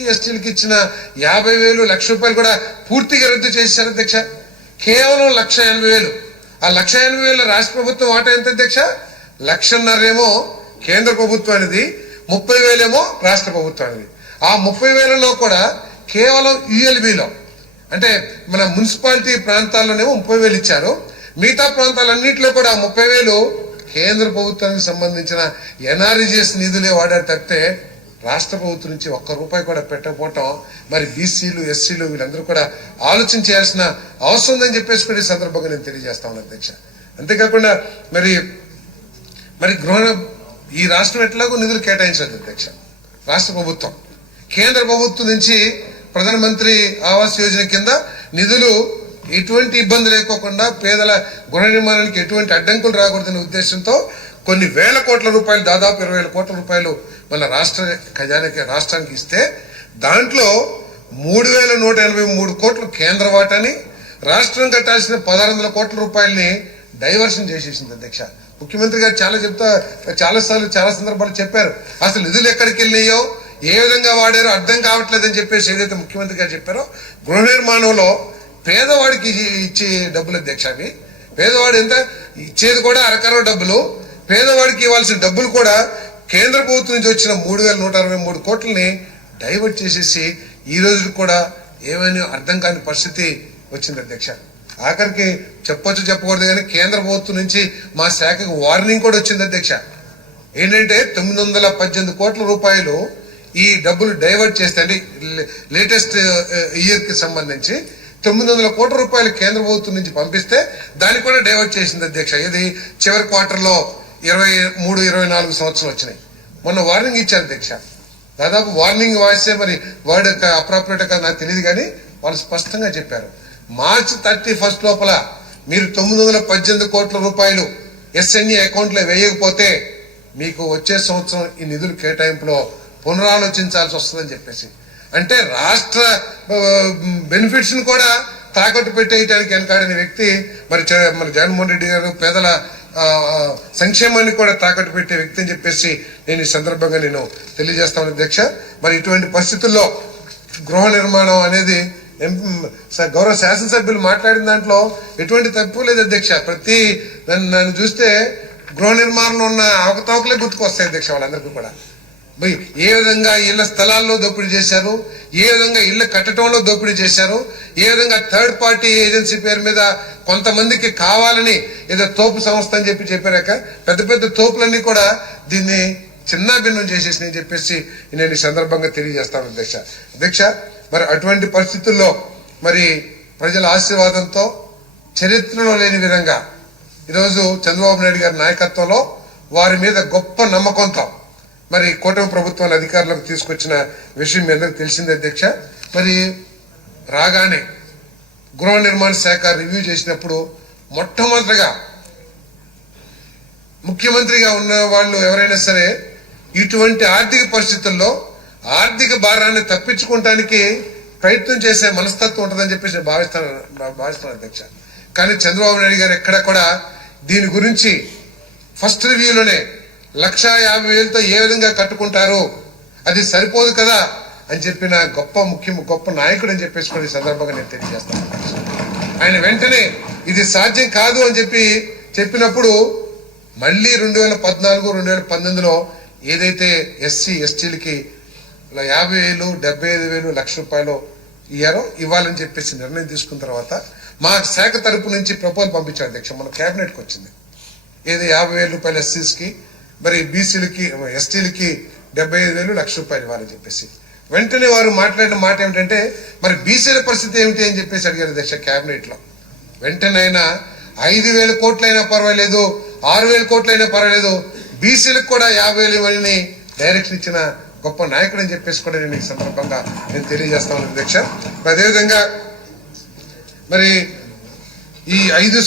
బీసీలకి ఎస్టీలకి ఇచ్చిన 50,000 ₹1,00,000 కూడా పూర్తిగా రద్దు చేశారు అధ్యక్ష. కేవలం 1,80,000. ఆ 1,80,000 రాష్ట్ర ప్రభుత్వం వాటా ఎంత అధ్యక్ష? 1,50,000 ఏమో కేంద్ర ప్రభుత్వానిది, 30,000 ఏమో రాష్ట్ర ప్రభుత్వానిది. ఆ 30,000లో కూడా కేవలం యుఎల్బిలో అంటే మన మున్సిపాలిటీ ప్రాంతాల్లోనేమో 30,000 ఇచ్చారు. మిగతా ప్రాంతాలన్నింటిలో కూడా 30,000 కేంద్ర ప్రభుత్వానికి సంబంధించిన ఎన్ఆర్జీఎస్ నిధులే వాడారు తప్పితే రాష్ట్ర ప్రభుత్వం నుంచి ₹1 కూడా పెట్టకపోవటం మరి బీసీలు ఎస్సీలు వీళ్ళందరూ కూడా ఆలోచన చేయాల్సిన అవసరం ఉందని చెప్పేసి కూడా ఈ సందర్భంగా నేను తెలియజేస్తా ఉన్నాను అధ్యక్ష. అంతేకాకుండా మరి ఈ రాష్ట్రం ఎట్లాగో నిధులు కేటాయించదు అధ్యక్ష. రాష్ట్ర ప్రభుత్వం కేంద్ర ప్రభుత్వం నుంచి ప్రధానమంత్రి ఆవాస్ యోజన కింద నిధులు ఎటువంటి ఇబ్బంది లేకోకుండా పేదల గృహ నిర్మాణానికి ఎటువంటి అడ్డంకులు రాకూడదనే ఉద్దేశంతో కొన్ని వేల కోట్ల రూపాయలు, దాదాపు 20,000 కోట్ల రూపాయలు మన రాష్ట్రానికి ఇస్తే దాంట్లో 3,183 కోట్లు కేంద్ర వాటాని, రాష్ట్రం కట్టాల్సిన 1,600 కోట్ల రూపాయలని డైవర్షన్ చేసేసింది అధ్యక్ష. ముఖ్యమంత్రి గారు చాలా సందర్భాలు చెప్పారు. అసలు నిధులు ఎక్కడికి వెళ్ళినాయో, ఏ విధంగా వాడారో అర్థం కావట్లేదని చెప్పేసి ఏదైతే ముఖ్యమంత్రి గారు చెప్పారో, గృహ నిర్మాణంలో పేదవాడికి ఇచ్చే డబ్బులు అధ్యక్ష. అవి పేదవాడు ఎంత ఇచ్చేది కూడా అరకర డబ్బులు, పేదవాడికి ఇవ్వాల్సిన డబ్బులు కూడా కేంద్ర ప్రభుత్వం నుంచి వచ్చిన 3,163 కోట్లని డైవర్ట్ చేసేసి ఈ రోజు కూడా ఏమైనా అర్థం కాని పరిస్థితి వచ్చింది అధ్యక్ష. ఆఖరికి చెప్పకూడదు కానీ కేంద్ర ప్రభుత్వం నుంచి మా శాఖకు వార్నింగ్ కూడా వచ్చింది అధ్యక్ష. ఏంటంటే 918 కోట్ల రూపాయలు ఈ డబ్బులు డైవర్ట్ చేస్తే అంటే లేటెస్ట్ ఇయర్ కి సంబంధించి 900 కోట్ల రూపాయలు కేంద్ర ప్రభుత్వం నుంచి పంపిస్తే దాన్ని కూడా డైవర్ట్ చేసింది అధ్యక్ష. ఇది చివరి క్వార్టర్లో 23-24 సంవత్సరాలు వచ్చినాయి. మొన్న వార్నింగ్ ఇచ్చారు అధ్యక్ష. దాదాపు వార్నింగ్ వాయిసే మరి వర్డ్ అప్రాపరేట్ కాదు నాకు తెలియదు కానీ వాళ్ళు స్పష్టంగా చెప్పారు, మార్చి 31 లోపల మీరు 918 కోట్ల రూపాయలు ఎస్ఎన్ఈ అకౌంట్లో వేయకపోతే మీకు వచ్చే సంవత్సరం ఈ నిధుల కేటాయింపులో పునరాలోచించాల్సి వస్తుందని చెప్పేసి. అంటే రాష్ట్ర బెనిఫిట్స్ ను కూడా తాకట్టు పెట్టేయడానికి వెనకాడని వ్యక్తి మరి జగన్మోహన్ రెడ్డి గారు పేదల సంక్షేమాన్ని కూడా తాకట్టు పెట్టే వ్యక్తి అని చెప్పేసి నేను ఈ సందర్భంగా నేను తెలియజేస్తాను అధ్యక్ష. మరి ఇటువంటి పరిస్థితుల్లో గృహ నిర్మాణం అనేది గౌరవ శాసనసభ్యులు మాట్లాడిన దాంట్లో ఎటువంటి తప్పు లేదు అధ్యక్ష. నన్ను చూస్తే గృహ నిర్మాణంలో ఉన్న అవకతవకలే గుర్తుకొస్తాయి అధ్యక్ష. వాళ్ళందరికీ కూడా ఏ విధంగా ఇళ్ల స్థలాల్లో దోపిడీ చేశారు, ఏ విధంగా ఇళ్ల కట్టడంలో దోపిడీ చేశారు, ఏ విధంగా థర్డ్ పార్టీ ఏజెన్సీ పేరు మీద కొంతమందికి కావాలని ఏదో తోపు సంస్థ అని చెప్పారాక పెద్ద పెద్ద తోపులన్నీ కూడా దీన్ని చిన్న భిన్నం చేసేసి అని చెప్పేసి నేను ఈ సందర్భంగా తెలియజేస్తాను అధ్యక్ష. మరి అటువంటి పరిస్థితుల్లో మరి ప్రజల ఆశీర్వాదంతో చరిత్రలో లేని విధంగా ఈరోజు చంద్రబాబు నాయుడు గారి నాయకత్వంలో వారి మీద గొప్ప నమ్మకంతో మరి కూటమి ప్రభుత్వాన్ని అధికారులకు తీసుకొచ్చిన విషయం మీ అందరికి తెలిసిందే అధ్యక్ష. మరి రాగానే గృహ నిర్మాణ శాఖ రివ్యూ చేసినప్పుడు మొట్టమొదటిగా ముఖ్యమంత్రిగా ఉన్న వాళ్ళు ఎవరైనా సరే ఇటువంటి ఆర్థిక పరిస్థితుల్లో ఆర్థిక భారాన్ని తప్పించుకోవటానికి ప్రయత్నం చేసే మనస్తత్వం ఉంటుందని చెప్పేసి భావిస్తాను అధ్యక్ష. కానీ చంద్రబాబు నాయుడు గారు ఎక్కడ కూడా దీని గురించి ఫస్ట్ రివ్యూలోనే 1,50,000తో ఏ విధంగా కట్టుకుంటారు, అది సరిపోదు కదా అని చెప్పిన గొప్ప నాయకుడు అని చెప్పేసి కూడా ఈ సందర్భంగా నేను తెలియజేస్తాను. ఆయన వెంటనే ఇది సాధ్యం కాదు అని చెప్పినప్పుడు మళ్ళీ 2014-2019లో ఏదైతే ఎస్సీ ఎస్టీలకి 50,000, 75,000, ₹1,00,000 ఇవ్వాలని చెప్పేసి నిర్ణయం తీసుకున్న తర్వాత మా శాఖ తరపు నుంచి ప్రపోజల్ పంపించారు అధ్యక్ష. మన కేబినెట్కి వచ్చింది. ఏది ₹50,000 ఎస్సీస్కి, మరి బీసీలకి ఎస్టీలకి 75,000, ₹1,00,000 ఇవ్వాలని చెప్పేసి. వెంటనే వారు మాట్లాడిన మాట ఏమిటంటే మరి బీసీల పరిస్థితి ఏమిటి అని చెప్పేసి అడిగారు అధ్యక్ష కేబినెట్ లో. వెంటనే 5,000 కోట్లైనా పర్వాలేదు, 6,000 కోట్లైనా పర్వాలేదు, బీసీలకు కూడా 50,000 ఇవ్వాలని డైరెక్షన్ ఇచ్చిన గొప్ప నాయకుడు అని చెప్పేసి కూడా నేను ఈ సందర్భంగా నేను తెలియజేస్తాను అధ్యక్ష. అదేవిధంగా మరి ఈ 5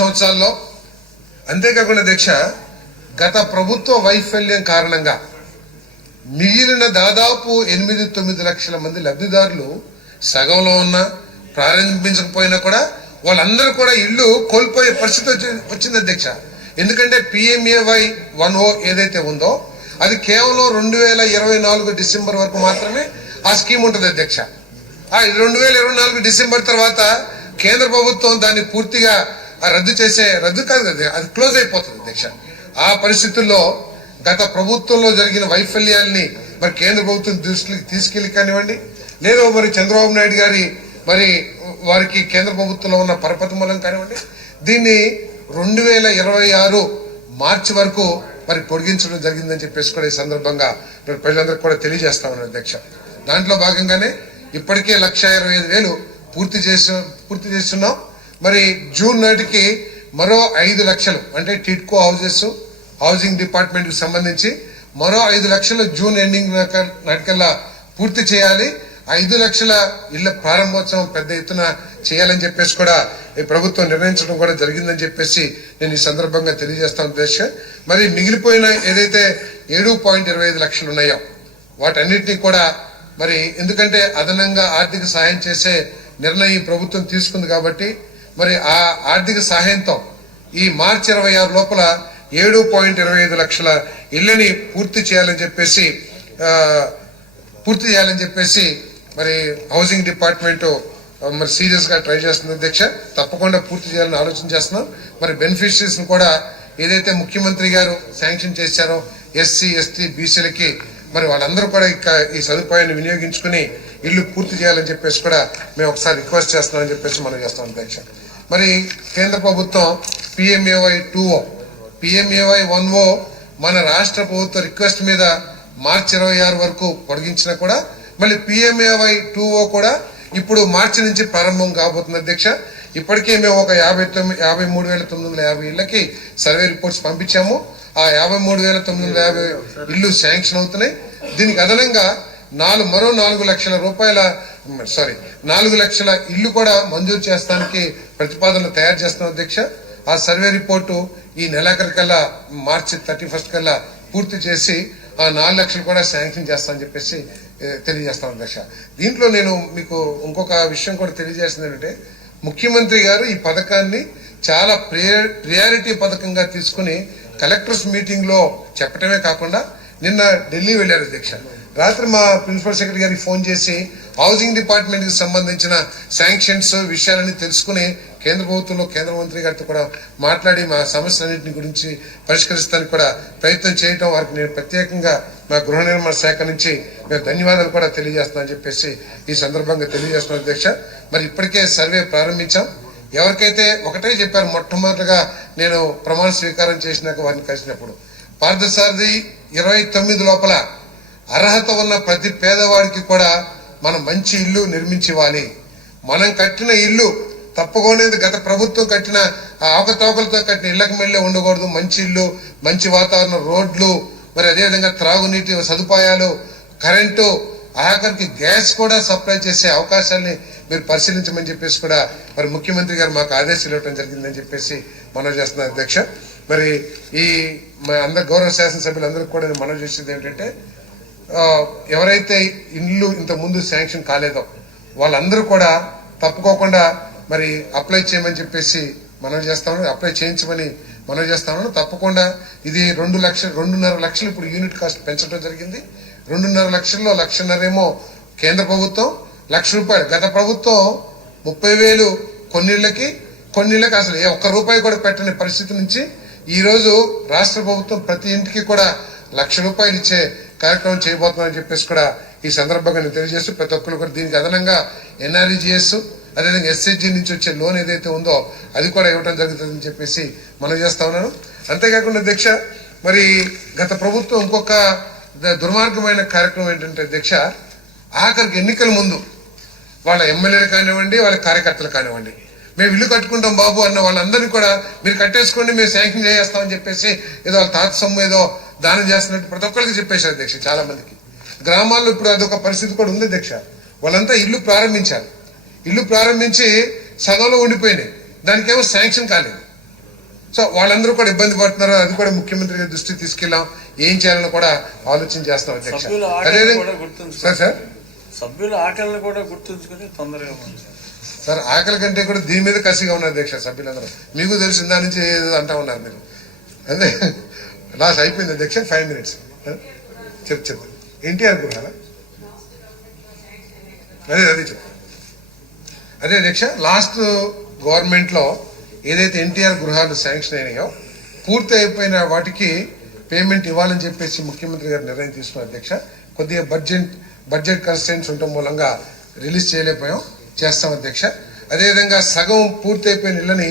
సంవత్సరాల్లో అంతేకాకుండా అధ్యక్ష గత ప్రభుత్వ వైఫల్యం కారణంగా మిగిలిన దాదాపు 8-9 లక్షల మంది లబ్ధిదారులు సగంలో ఉన్నా ప్రారంభించకపోయినా కూడా వాళ్ళందరూ కూడా ఇల్లు కోల్పోయే పరిస్థితి వచ్చింది అధ్యక్ష. ఎందుకంటే PMAY 1O ఏదైతే ఉందో అది కేవలం 2024 డిసెంబర్ వరకు మాత్రమే ఆ స్కీమ్ ఉంటుంది అధ్యక్ష. 2024 డిసెంబర్ తర్వాత కేంద్ర ప్రభుత్వం దాన్ని పూర్తిగా రద్దు కాదు కదా, అది క్లోజ్ అయిపోతుంది అధ్యక్ష. ఆ పరిస్థితుల్లో గత ప్రభుత్వంలో జరిగిన వైఫల్యాల్ని మరి కేంద్ర ప్రభుత్వం దృష్టికి తీసుకెళ్లి కానివ్వండి, లేదు మరి చంద్రబాబు నాయుడు గారి మరి వారికి కేంద్ర ప్రభుత్వంలో ఉన్న పరపతి మూలం కానివ్వండి, దీన్ని 2026 మార్చి వరకు మరి పొడిగించడం జరిగిందని చెప్పేసి కూడా ఈ సందర్భంగా ప్రజలందరికీ కూడా తెలియజేస్తా ఉన్నాను అధ్యక్ష. దాంట్లో భాగంగానే ఇప్పటికే 1,25,000 పూర్తి చేస్తున్నాం. మరి జూన్ నాటికి మరో 5 లక్షలు అంటే టిడ్కో హౌజెస్, హౌసింగ్ డిపార్ట్మెంట్ కి సంబంధించి మరో 5 లక్షలు జూన్ ఎండింగ్ నాటికల్లా పూర్తి చేయాలి. 5 లక్షల ఇళ్ల ప్రారంభోత్సవం పెద్ద ఎత్తున చేయాలని చెప్పేసి కూడా ఈ ప్రభుత్వం నిర్ణయించడం కూడా జరిగిందని చెప్పేసి నేను ఈ సందర్భంగా తెలియజేస్తాను అధ్యక్ష. మరి మిగిలిపోయిన ఏదైతే 7.25 లక్షలు ఉన్నాయో వాటన్నిటినీ కూడా మరి ఎందుకంటే అదనంగా ఆర్థిక సహాయం చేసే నిర్ణయం ఈ ప్రభుత్వం తీసుకుంది కాబట్టి మరి ఆ ఆర్థిక సహాయంతో ఈ మార్చి 26 లోపల 7.25 లక్షల ఇళ్లని పూర్తి చేయాలని చెప్పేసి మరి హౌసింగ్ డిపార్ట్మెంట్ మరి సీరియస్ గా ట్రై చేస్తుంది అధ్యక్ష. తప్పకుండా పూర్తి చేయాలని ఆలోచన చేస్తున్నాం. మరి బెనిఫిషరీస్ కూడా ఏదైతే ముఖ్యమంత్రి గారు శాంక్షన్ చేశారో ఎస్సీ ఎస్టీ బీసీలకి మరి వాళ్ళందరూ కూడా ఈ సదుపాయాన్ని వినియోగించుకుని ఇల్లు పూర్తి చేయాలని చెప్పేసి కూడా మేము ఒకసారి రిక్వెస్ట్ చేస్తున్నామని చెప్పేసి మనం చేస్తాం అధ్యక్ష. మరి కేంద్ర ప్రభుత్వం PMAY 2O PMAY 1O మన రాష్ట్ర ప్రభుత్వ రిక్వెస్ట్ మీద మార్చి 26 వరకు పొడిగించినా కూడా మళ్ళీ PMAY 2O కూడా ఇప్పుడు మార్చి నుంచి ప్రారంభం కాబోతుంది అధ్యక్ష. ఇప్పటికే మేము ఒక 53,950 ఇళ్లకి సర్వే రిపోర్ట్స్ పంపించాము. ఆ 53,950 ఇల్లు శాంక్షన్ అవుతున్నాయి. దీనికి అదనంగా మరో 4 లక్షల రూపాయల 4 లక్షల ఇల్లు కూడా మంజూరు చేస్తానికి ప్రతిపాదనలు తయారు చేస్తున్నాం అధ్యక్ష. ఆ సర్వే రిపోర్టు ఈ నెలాఖరికల్లా మార్చి 31 కల్లా పూర్తి చేసి ఆ 4 లక్షలు కూడా శాంక్షన్ చేస్తామని చెప్పేసి తెలియజేస్తాం అధ్యక్ష. దీంట్లో నేను మీకు ఇంకొక విషయం కూడా తెలియజేస్తుంది ఏంటంటే ముఖ్యమంత్రి గారు ఈ పథకాన్ని చాలా ప్రియారిటీ పథకంగా తీసుకుని కలెక్టర్స్ మీటింగ్ లో చెప్పటమే కాకుండా నిన్న ఢిల్లీ వెళ్లారు అధ్యక్ష. రాత్రి మా ప్రిన్సిపల్ సెక్రటరీ గారికి ఫోన్ చేసి హౌసింగ్ డిపార్ట్మెంట్ కి సంబంధించిన శాంక్షన్స్ విషయాలని తెలుసుకుని కేంద్ర ప్రభుత్వంలో కేంద్ర మంత్రి గారితో కూడా మాట్లాడి మా సమస్యలన్నింటిని గురించి పరిష్కరిస్తానికి కూడా ప్రయత్నం చేయడం వారికి నేను ప్రత్యేకంగా మా గృహ నిర్మాణ శాఖ నుంచి మేము ధన్యవాదాలు కూడా తెలియజేస్తామని చెప్పేసి ఈ సందర్భంగా తెలియజేస్తున్నాం అధ్యక్ష. మరి ఇప్పటికే సర్వే ప్రారంభించాం. ఎవరికైతే ఒకటే చెప్పారు, మొట్టమొదటిగా నేను ప్రమాణ స్వీకారం చేసినాక వారిని కలిసినప్పుడు పార్థసారథి 29 లోపల అర్హత ఉన్న ప్రతి పేదవాడికి కూడా మనం మంచి ఇల్లు నిర్మించివ్వాలి. మనం కట్టిన ఇల్లు తప్పకుండా గత ప్రభుత్వం కట్టిన అవకతవకలతో కట్టిన ఇళ్లకు మళ్ళీ ఉండకూడదు. మంచి ఇల్లు, మంచి వాతావరణం, రోడ్లు, మరి అదేవిధంగా త్రాగునీటి సదుపాయాలు, కరెంటు, ఆఖరికి గ్యాస్ కూడా సప్లై చేసే అవకాశాన్ని మీరు పరిశీలించమని చెప్పేసి కూడా మరి ముఖ్యమంత్రి గారు మాకు ఆదేశాలు ఇవ్వడం జరిగిందని చెప్పేసి మనవి చేస్తున్నారు అధ్యక్ష. మరి ఈ అందరు గౌరవ శాసనసభ్యులందరికీ కూడా నేను మనవి చేసేది ఏంటంటే ఎవరైతే ఇల్లు ఇంత ముందు శాంక్షన్ కాలేదో వాళ్ళందరూ కూడా తప్పుకోకుండా మరి అప్లై చేయమని చెప్పేసి మనవి చేస్తామని, అప్లై చేయించమని మనవి చేస్తామని. తప్పకుండా ఇది 2.5 లక్షలు ఇప్పుడు యూనిట్ కాస్ట్ పెంచడం జరిగింది. 2.5 లక్షల్లో 1,50,000 ఏమో కేంద్ర ప్రభుత్వం, ₹1,00,000 గత ప్రభుత్వం 30,000 కొన్నిళ్ళకి అసలు ₹1 కూడా పెట్టని పరిస్థితి నుంచి ఈ రోజు రాష్ట్ర ప్రభుత్వం ప్రతి ఇంటికి కూడా ₹1,00,000 ఇచ్చే కార్యక్రమం చేయబోతున్నామని చెప్పేసి కూడా ఈ సందర్భంగా నేను తెలియజేస్తూ ప్రతి ఒక్కరు కూడా దీనికి అదనంగా NREGS అదేవిధంగా SHG నుంచి వచ్చే లోన్ ఏదైతే ఉందో అది కూడా ఇవ్వడం జరుగుతుందని చెప్పేసి మనం చేస్తా ఉన్నాను. అంతేకాకుండా అధ్యక్ష మరి గత ప్రభుత్వం ఇంకొక దుర్మార్గమైన కార్యక్రమం ఏంటంటే అధ్యక్ష, ఆఖరికి ఎన్నికల ముందు వాళ్ళ ఎమ్మెల్యేలు కానివ్వండి, వాళ్ళ కార్యకర్తలు కానివ్వండి, మేము ఇల్లు కట్టుకుంటాం బాబు అన్న వాళ్ళందరినీ కూడా మీరు కట్టేసుకోండి, మేము శాంక్షన్ చేస్తామని చెప్పేసి ఏదో వాళ్ళ తాత సొమ్ము ఏదో దానం చేస్తున్నట్టు ప్రతి ఒక్కరికి చెప్పేశారు అధ్యక్ష. చాలా మందికి గ్రామాల్లో ఇప్పుడు అదొక పరిస్థితి కూడా ఉంది అధ్యక్ష. వాళ్ళంతా ఇల్లు ప్రారంభించారు, ఇల్లు ప్రారంభించి సగంలో ఉండిపోయినాయి, దానికేమో శాంక్షన్ కాలేదు. సో వాళ్ళందరూ కూడా ఇబ్బంది పడుతున్నారు. అది కూడా ముఖ్యమంత్రి గారి దృష్టికి తీసుకెళ్ళాం, ఏం చేయాలని కూడా ఆలోచన చేస్తాం అధ్యక్ష. అదేవిధంగా సార్ సభ్యుల ఆకలిని కూడా గుర్తుంచుకుని తొందరగా సార్ ఆకలి కంటే కూడా దీని మీద కసిగా ఉన్నారు అధ్యక్ష సభ్యులందరూ. మీకు తెలిసి దాని నుంచి ఏదో అంటా ఉన్నారు మీరు. అదే లాస్ట్ అయిపోయింది అధ్యక్ష, 5 minutes. చెప్పు ఎన్టీఆర్ గృహాల అదే చెప్పు అదే అధ్యక్ష లాస్ట్ గవర్నమెంట్లో ఏదైతే ఎన్టీఆర్ గృహాలు శాంక్షన్ అయినాయో పూర్తి అయిపోయిన వాటికి పేమెంట్ ఇవ్వాలని చెప్పేసి ముఖ్యమంత్రి గారు నిర్ణయం తీసుకున్నారు అధ్యక్ష. కొద్దిగా బడ్జెట్ కన్స్టెంట్స్ ఉండటం మూలంగా రిలీజ్ చేయలేకపోయాం, చేస్తాం అధ్యక్ష. అదేవిధంగా సగం పూర్తి అయిపోయిన ఇళ్ళని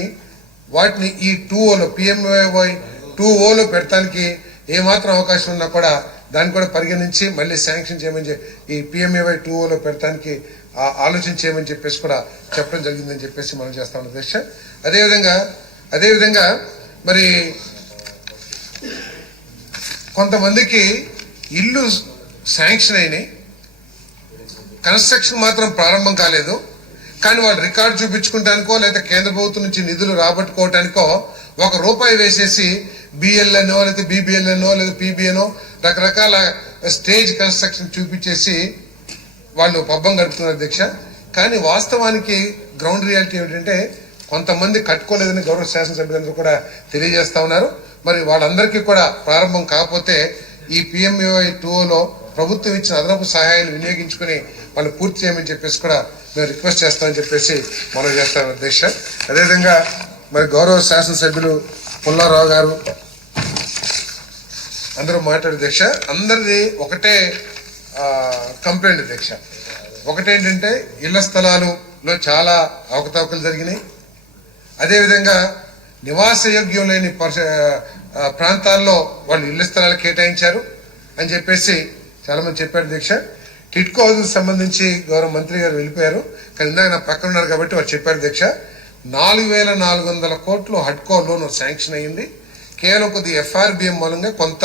వాటిని ఈ 2O PMAY 2O పెట్టడానికి ఏమాత్రం అవకాశం ఉన్నా కూడా దాన్ని కూడా పరిగణించి మళ్ళీ శాంక్షన్ చేయమని ఈ PMAY 2O పెట్టడానికి ఆలోచన చేయమని చెప్పేసి కూడా చెప్పడం జరిగిందని చెప్పేసి మనం చేస్తాం అధ్యక్ష. అదేవిధంగా మరి కొంతమందికి ఇల్లు శాంక్షన్ అయినాయి, కన్స్ట్రక్షన్ మాత్రం ప్రారంభం కాలేదు. కానీ వాళ్ళు రికార్డు చూపించుకుంటానికో లేదా కేంద్ర ప్రభుత్వం నుంచి నిధులు రాబట్టుకోవటానికో ₹1 వేసేసి BLNO లేదా BBLNO లేదా PBNO రకరకాల స్టేజ్ కన్స్ట్రక్షన్ చూపించేసి వాళ్ళు పబ్బం గడుపుతున్నారు అధ్యక్ష. కానీ వాస్తవానికి గ్రౌండ్ రియాలిటీ ఏమిటంటే కొంతమంది కట్టుకోలేదని గౌరవ శాసనసభ్యులందరూ కూడా తెలియజేస్తా ఉన్నారు. మరి వాళ్ళందరికీ కూడా ప్రారంభం కాకపోతే ఈ PMAY 2O ప్రభుత్వం ఇచ్చిన అదనపు సహాయాలు వినియోగించుకుని వాళ్ళు పూర్తి చేయమని చెప్పేసి కూడా మేము రిక్వెస్ట్ చేస్తామని చెప్పేసి మనం చేస్తాం అధ్యక్ష. అదేవిధంగా మరి గౌరవ శాసనసభ్యులు పుల్లారావు గారు అందరూ మాట్లాడే అధ్యక్ష, అందరిది ఒకటే కంప్లైంట్ అధ్యక్ష. ఒకటేంటంటే ఇళ్ల స్థలాలలో చాలా అవకతవకలు జరిగినాయి. అదేవిధంగా నివాసయోగ్యం లేని ప్రాంతాల్లో వాళ్ళు ఇళ్ల స్థలాలు కేటాయించారు అని చెప్పేసి చాలా మంది చెప్పారు అధ్యక్ష. టిట్కో హౌస్ సంబంధించి గౌరవ మంత్రి గారు వెళ్ళిపోయారు, కానీ ఇందాక నా పక్కన ఉన్నారు కాబట్టి వారు చెప్పారు అధ్యక్ష. 4,400 కోట్లు హడ్కో లోన్ శాంక్షన్ అయ్యింది. కేవలం కొద్ది FRBM మూలంగా కొంత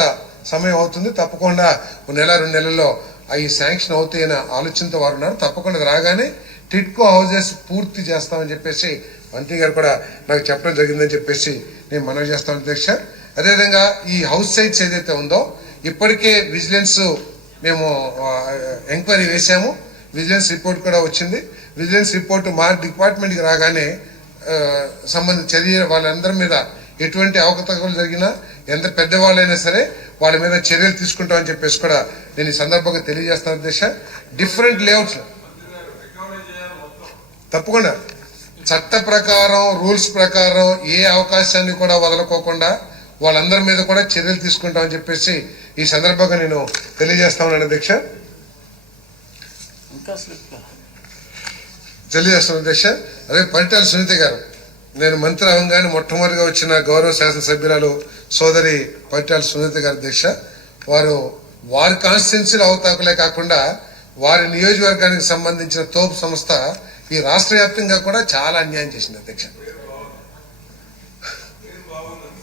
సమయం అవుతుంది, తప్పకుండా 1-2 నెలల్లో అవి శాంక్షన్ అవుతాయన్న ఆలోచనతో వారు ఉన్నారు. తప్పకుండా రాగానే టిట్కో హౌజెస్ పూర్తి చేస్తామని చెప్పేసి మంత్రి గారు కూడా నాకు చెప్పడం జరిగిందని చెప్పేసి నేను మనవి చేస్తాను అధ్యక్ష. అదేవిధంగా ఈ హౌస్ సైట్స్ ఏదైతే ఉందో ఇప్పటికే విజిలెన్స్ మేము ఎంక్వైరీ వేశాము, విజిలెన్స్ రిపోర్ట్ కూడా వచ్చింది. విజిలెన్స్ రిపోర్ట్ మా డిపార్ట్మెంట్కి రాగానే సంబంధించిన చర్య వాళ్ళందరి మీద ఎటువంటి అవకతవకలు జరిగినా ఎంత పెద్దవాళ్ళైనా సరే వాళ్ళ మీద చర్యలు తీసుకుంటామని చెప్పేసి కూడా నేను ఈ సందర్భంగా తెలియజేస్తాను అధ్యక్ష. డిఫరెంట్ లేఅవుట్స్ తప్పకుండా చట్ట ప్రకారం రూల్స్ ప్రకారం ఏ అవకాశాన్ని కూడా వదలుకోకుండా వాళ్ళందరి మీద కూడా చర్యలు తీసుకుంటామని చెప్పేసి ఈ సందర్భంగా నేను తెలియజేస్తా ఉన్నాను అధ్యక్ష. తెలియజేస్తాను అధ్యక్ష. అదే పరిటాల సునీత గారు, నేను మంత్రి అవంగానే మొట్టమొదటిగా వచ్చిన గౌరవ శాసనసభ్యురాలు సోదరి పరిటాల సునీత గారు అధ్యక్ష, వారి కాన్స్టిట్యున్సీలో అవతాకులే కాకుండా వారి నియోజకవర్గానికి సంబంధించిన తోపు సంస్థ ఈ రాష్ట్ర వ్యాప్తంగా కూడా చాలా అన్యాయం చేసింది అధ్యక్ష.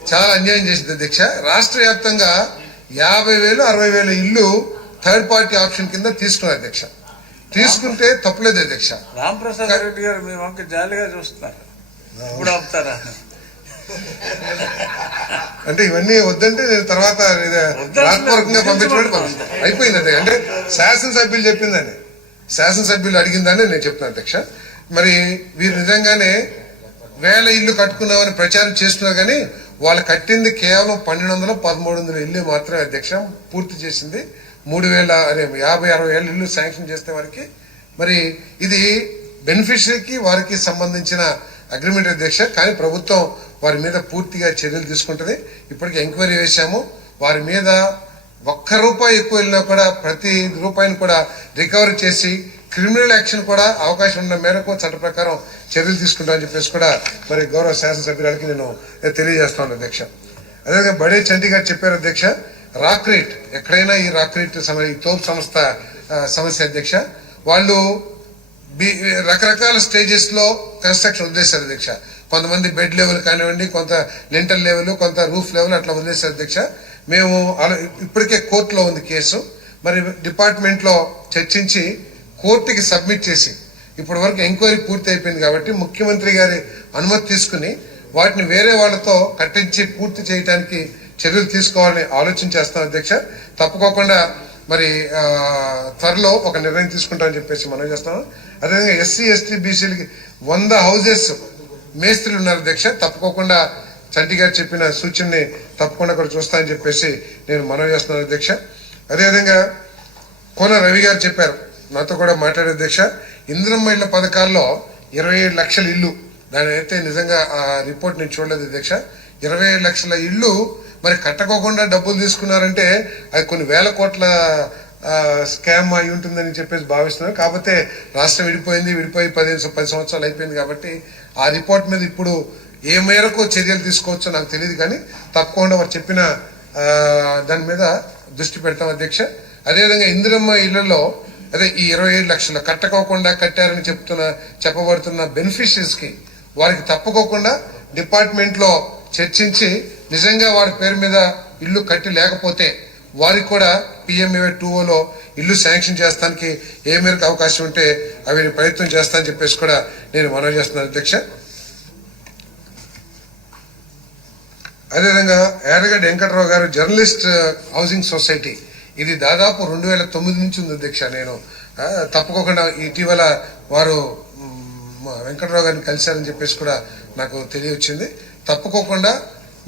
చాలా అన్యాయం చేసింది అధ్యక్ష. రాష్ట్ర వ్యాప్తంగా 50,000, 60,000 ఇల్లు థర్డ్ పార్టీ ఆప్షన్ కింద తీసుకున్నారు అధ్యక్ష. తీసుకుంటే తప్పలేదు అధ్యక్ష. రామప్రసాద్ రెడ్డి గారు మీ వంక జాలిగా చూస్తున్నారు, ఇప్పుడు ఆపుతారా అంటే ఇవన్నీ వద్దంటే నేను తర్వాత రాతపూర్వకంగా పంపించడం అయిపోయింది అధ్యక్ష. అంటే శాసనసభ్యులు చెప్పిందని, శాసనసభ్యులు అడిగిందని నేను చెప్తున్నాను అధ్యక్ష. మరి వీరు నిజంగానే 1000 ఇల్లు కట్టుకున్నామని ప్రచారం చేస్తున్నారు, కానీ వాళ్ళు కట్టింది కేవలం 1,200-1,300 ఇల్లు మాత్రమే అధ్యక్ష. పూర్తి చేసింది 50,000-60 ఏళ్ళ ఇల్లు శాంక్షన్ చేస్తే వారికి మరి ఇది బెనిఫిషరీకి వారికి సంబంధించిన అగ్రిమెంట్ అధ్యక్ష. కానీ ప్రభుత్వం వారి మీద పూర్తిగా చర్యలు తీసుకుంటుంది. ఇప్పటికి ఎంక్వైరీ వేశాము, వారి మీద ₹1 ఎక్కువ వెళ్ళినా కూడా ప్రతి రూపాయిని కూడా రికవరీ చేసి క్రిమినల్ యాక్షన్ కూడా అవకాశం ఉన్న మేరకు చట్ట ప్రకారం చర్యలు తీసుకుంటామని చెప్పేసి కూడా మరి గౌరవ శాసనసభ్యురాలకి నేను తెలియజేస్తాను అధ్యక్ష. అదేవిధంగా బడే చంటి గారు చెప్పారు అధ్యక్ష, రాక్రేట్ ఎక్కడైనా ఈ రాక్రేట్ ఈ తోపు సంస్థ సమస్య అధ్యక్ష. వాళ్ళు రకరకాల స్టేజెస్ లో కన్స్ట్రక్షన్ వదిలేశారు అధ్యక్ష. కొంతమంది బెడ్ లెవెల్ కానివ్వండి, కొంత లింటల్ లెవెల్, కొంత రూఫ్ లెవెల్ అట్లా వదిలేశారు అధ్యక్ష. మేము ఇప్పటికే కోర్టులో ఉంది కేసు, మరి డిపార్ట్మెంట్ లో చర్చించి కోర్టుకి సబ్మిట్ చేసి ఇప్పటి వరకు ఎంక్వైరీ పూర్తి అయిపోయింది కాబట్టి ముఖ్యమంత్రి గారి అనుమతి తీసుకుని వాటిని వేరే వాళ్లతో కట్టించి పూర్తి చేయడానికి చర్యలు తీసుకోవాలని ఆలోచన చేస్తాం అధ్యక్ష. తప్పుకోకుండా మరి త్వరలో ఒక నిర్ణయం తీసుకుంటామని చెప్పేసి మనం చేస్తాం. అదేవిధంగా SC, ST, BCలకి 100 హౌజెస్ మేస్త్రీలు ఉన్నారు అధ్యక్ష. తప్పుకోకుండా చంటి గారు చెప్పిన సూచనని తప్పకుండా కూడా చూస్తానని చెప్పేసి నేను మనవి చేస్తున్నాను అధ్యక్ష. అదేవిధంగా కోన రవి గారు చెప్పారు, నాతో కూడా మాట్లాడే అధ్యక్ష, ఇందిరమ్మ ఇళ్ల పథకాల్లో 27 లక్షల ఇల్లు, దాని అయితే నిజంగా ఆ రిపోర్ట్ నేను చూడలేదు అధ్యక్ష. 27 లక్షల ఇల్లు మరి కట్టకోకుండా డబ్బులు తీసుకున్నారంటే అది కొన్ని వేల కోట్ల స్కామ్ అయి ఉంటుందని చెప్పేసి భావిస్తున్నాను. కాకపోతే రాష్ట్రం విడిపోయి 10 సంవత్సరాలు అయిపోయింది కాబట్టి ఆ రిపోర్ట్ మీద ఇప్పుడు ఏ మేరకు చర్యలు తీసుకోవచ్చో నాకు తెలియదు, కానీ తప్పకుండా వారు చెప్పిన దాని మీద దృష్టి పెడతాం అధ్యక్ష. అదేవిధంగా ఇందిరమ్మ ఇళ్లలో అదే ఈ 27 లక్షలు కట్టకోకుండా కట్టారని చెప్పబడుతున్న బెనిఫిషరీస్ కి వారికి తప్పకోకుండా డిపార్ట్మెంట్ లో చర్చించి నిజంగా వారి పేరు మీద ఇల్లు కట్టి లేకపోతే వారికి కూడా PMAY 2.0లో ఇల్లు శాంక్షన్ చేస్తానికి ఏ మేరకు అవకాశం ఉంటే అవి ప్రయత్నం చేస్తానని చెప్పేసి కూడా నేను మనవి చేస్తున్నాను అధ్యక్ష. అదేవిధంగా యాదగడ్డ వెంకటరావు గారు జర్నలిస్ట్ హౌసింగ్ సొసైటీ, ఇది దాదాపు 2009 నుంచి ఉంది అధ్యక్ష. నేను తప్పకోకుండా ఇటీవల వారు వెంకటరావు గారిని కలిశారని చెప్పేసి కూడా నాకు తెలియవచ్చింది. తప్పుకోకుండా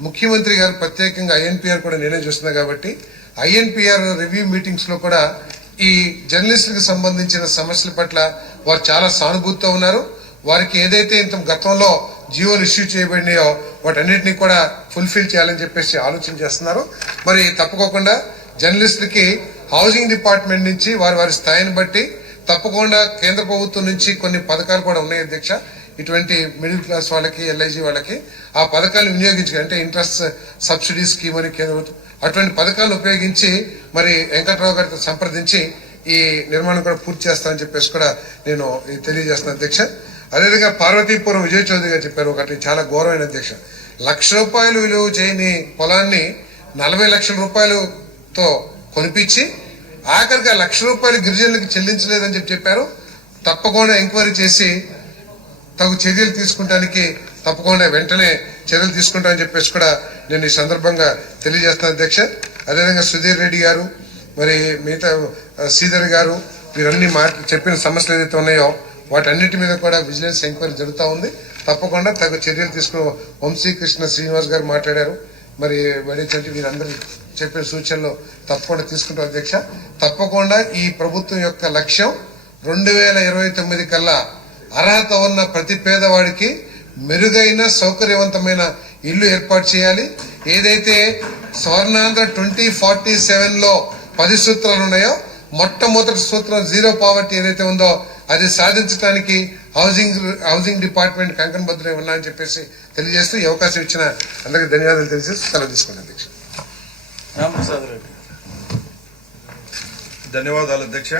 ముఖ్యమంత్రి గారు ప్రత్యేకంగా INPR కూడా నేనే చూస్తున్నా కాబట్టి INPR రివ్యూ మీటింగ్స్ లో కూడా ఈ జర్నలిస్టులకు సంబంధించిన సమస్యల పట్ల వారు చాలా సానుభూతితో ఉన్నారు. వారికి ఏదైతే ఇంత గతంలో జీవోలు ఇష్యూ చేయబడినాయో వాటన్నిటినీ కూడా ఫుల్ఫిల్ చేయాలని చెప్పేసి ఆలోచన చేస్తున్నారు. మరి తప్పుకోకుండా జర్నలిస్టులకి హౌసింగ్ డిపార్ట్మెంట్ నుంచి వారి స్థాయిని బట్టి తప్పకుండా కేంద్ర ప్రభుత్వం నుంచి కొన్ని పథకాలు కూడా ఉన్నాయి అధ్యక్ష. ఇటువంటి మిడిల్ క్లాస్ వాళ్ళకి, LIG వాళ్ళకి ఆ పథకాలు వినియోగించుకుని, అంటే ఇంట్రెస్ట్ సబ్సిడీ స్కీమ్ అని కేంద్ర ప్రభుత్వం అటువంటి పథకాలను ఉపయోగించి మరి వెంకట్రావు గారితో సంప్రదించి ఈ నిర్మాణం కూడా పూర్తి చేస్తామని చెప్పేసి కూడా నేను తెలియజేస్తున్నాను అధ్యక్ష. అదేవిధంగా పార్వతీపురం విజయ్ చౌదరి గారు చెప్పారు ఒకటి చాలా ఘోరమైన అధ్యక్ష. ₹1,00,000 విలువ చేయని పొలాన్ని 40 లక్షల రూపాయలతో కొనిపించి ఆఖరికి ₹1,00,000 గిరిజనులకు చెల్లించలేదని చెప్పారు. తప్పకుండా ఎంక్వైరీ చేసి తగు చర్యలు తీసుకుంటానికి తప్పకుండా వెంటనే చర్యలు తీసుకుంటామని చెప్పేసి కూడా నేను ఈ సందర్భంగా తెలియజేస్తాను అధ్యక్ష. అదేవిధంగా సుధీర్ రెడ్డి గారు, మరి మిగతా శ్రీధర్ గారు, వీరన్ని చెప్పిన సమస్యలు ఏదైతే ఉన్నాయో వాటన్నిటి మీద కూడా విజిలెన్స్ ఎంక్వైరీ జరుగుతూ ఉంది. తప్పకుండా తగు చర్యలు తీసుకుని వంశీకృష్ణ శ్రీనివాస్ గారు మాట్లాడారు, మరి వడేచంటి వీరందరూ చెప్పిన సూచనలు తప్పకుండా తీసుకుంటాం అధ్యక్ష. తప్పకుండా ఈ ప్రభుత్వం యొక్క లక్ష్యం 2029 కల్లా అర్హత ఉన్న ప్రతి పేదవాడికి మెరుగైన సౌకర్యవంతమైన ఇల్లు ఏర్పాటు చేయాలి. ఏదైతే స్వర్ణాంధ్ర 2047లో 10 సూత్రాలు ఉన్నాయో మొట్టమొదటి సూత్రం జీరో పావర్టీ ఏదైతే ఉందో అది సాధించడానికి హౌసింగ్ డిపార్ట్మెంట్ కంకణబద్ధులై ఉన్నాయని చెప్పేసి తెలియజేస్తూ ఈ అవకాశం ఇచ్చిన అందరికీ ధన్యవాదాలు తెలియజేసి సెలవు తీసుకున్నాను అధ్యక్ష. రామప్రసాద్ రెడ్డి. ధన్యవాదాలు అధ్యక్ష.